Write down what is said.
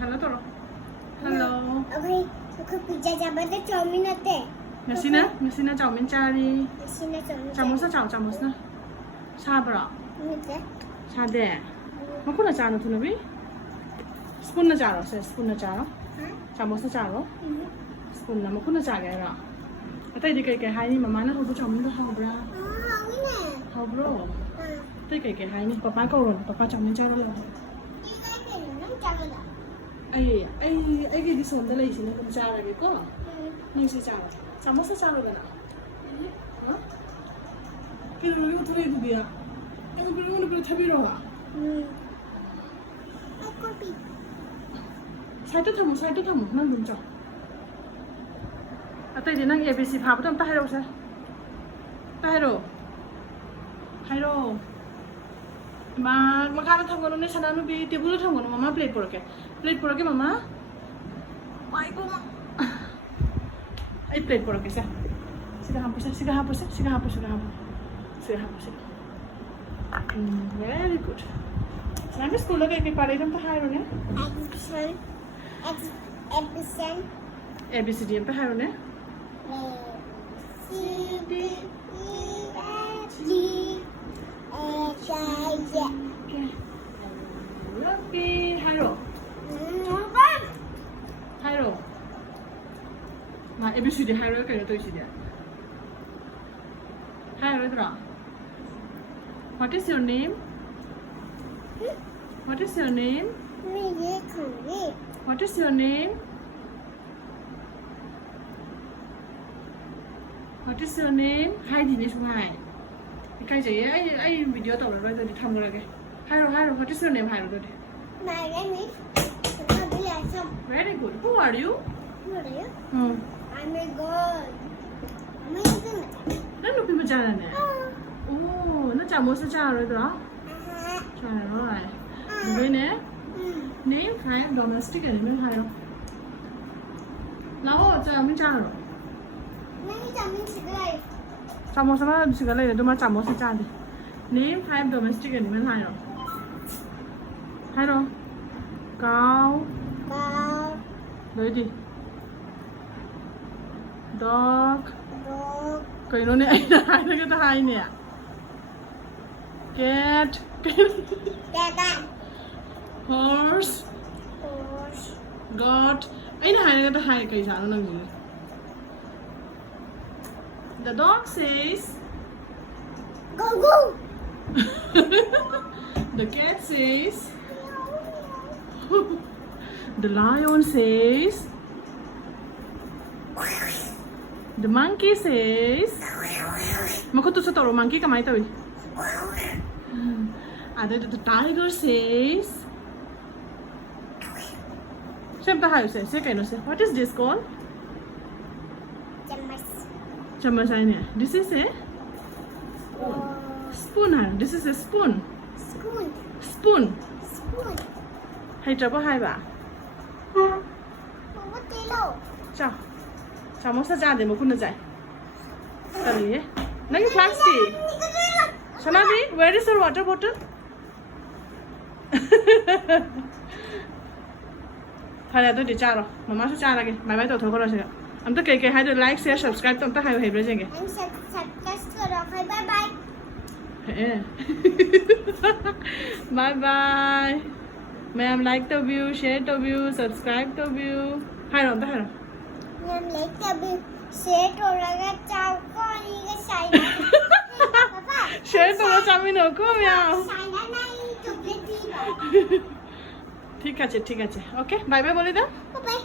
hello toro. Hello. Okay, aku pizza jabat chowmin ate. Mesina chowmin chari. Sina chowmin. Chamus na. Sabra. Mite. Sade. Makuna charo tu nabi. Spoon na charo, spoon na charo. Chamus na charo. Spoon na makuna chage ra. Atai di kai hai ni mama na hobu chowmin to hau bra. Wina. Hau bro. Atai kai hai ni papa ko ron, papa chowmin charo le. Ai cái đi sồn tới đây thì nó cũng cha rồi có nhưng sẽ chào chào mất sẽ chào rồi nè cái đồ yêu thôi tụi bia em cứ muốn được thay rồi à sai tất thầm năng đúng chọn à tay thì năng ABC phá bắt tay đâu sao tay đâu mà khá là thằng con nó sana nó bị tiêu bự thằng con mama plate por cái mama mai cô ai plate por cái sao siga hapus very good nanti sekolah kayak pada jam tahai ron ya ABCD jam tahai ron ya Lucky Hiro. Nah, ABCD Hiro cái tôi chỉ đấy. Hiro đó. What is your name? What is your name? What is your name? What is your name? Hai gì đấy chúng mày? Cái gì ấy video tao rồi đi thăm rồi kìa. Hiro, what is your name? Hiro rồi. My name is Very good. Who are you? I'm a girl. Nó nụ pin bạch nè. Nó chào mua sẽ chào rồi đó. Trời ơi. Với nè. Name five domestic animal Hiro. Nào chào mình chào rồi. Chào mua sẽ mà sự cái này để mà chào mua sẽ chào đi. Name five domestic animal Hiro. Hiro. Cow. Đấy đi. Dog. Cái nó này hai cái hai nè. Cat. Horse. Goat. Ấy là hai cái sao nó gì? The dog says. Go. The cat says. The lion says. The monkey says. Mà có tôi sẽ tàu monkey cái máy tôi. The tiger says. Xem ta hỏi sẽ cái nó sẽ. What is this called? Chamas này nè. This is a spoon. This is a spoon. Spoon. Hay cho có hai bà. Chào. Chào mong sao ra để màคุณnó dạy. Tao đi. Nãy cái plastic. Sanabi, where is your water bottle? Thôi là tôi đi cha rồi. Mama sẽ cha lại kìa. Bye bye tôi thôi con rồi. Em tất kể hai đứa like, share, subscribe tụi ta hay hiểu rồi gì kìa. Em subscribe rồi. Bye bye. Bye bye. Ma'am like the view, share the view, subscribe the view. Hai rồi. Em lấy cái view, share rồi là chào con đi cái xài này. Share তো চাও আমি নকো মিয়াও ঠিক আছে okay bye bye বলে দাও বাই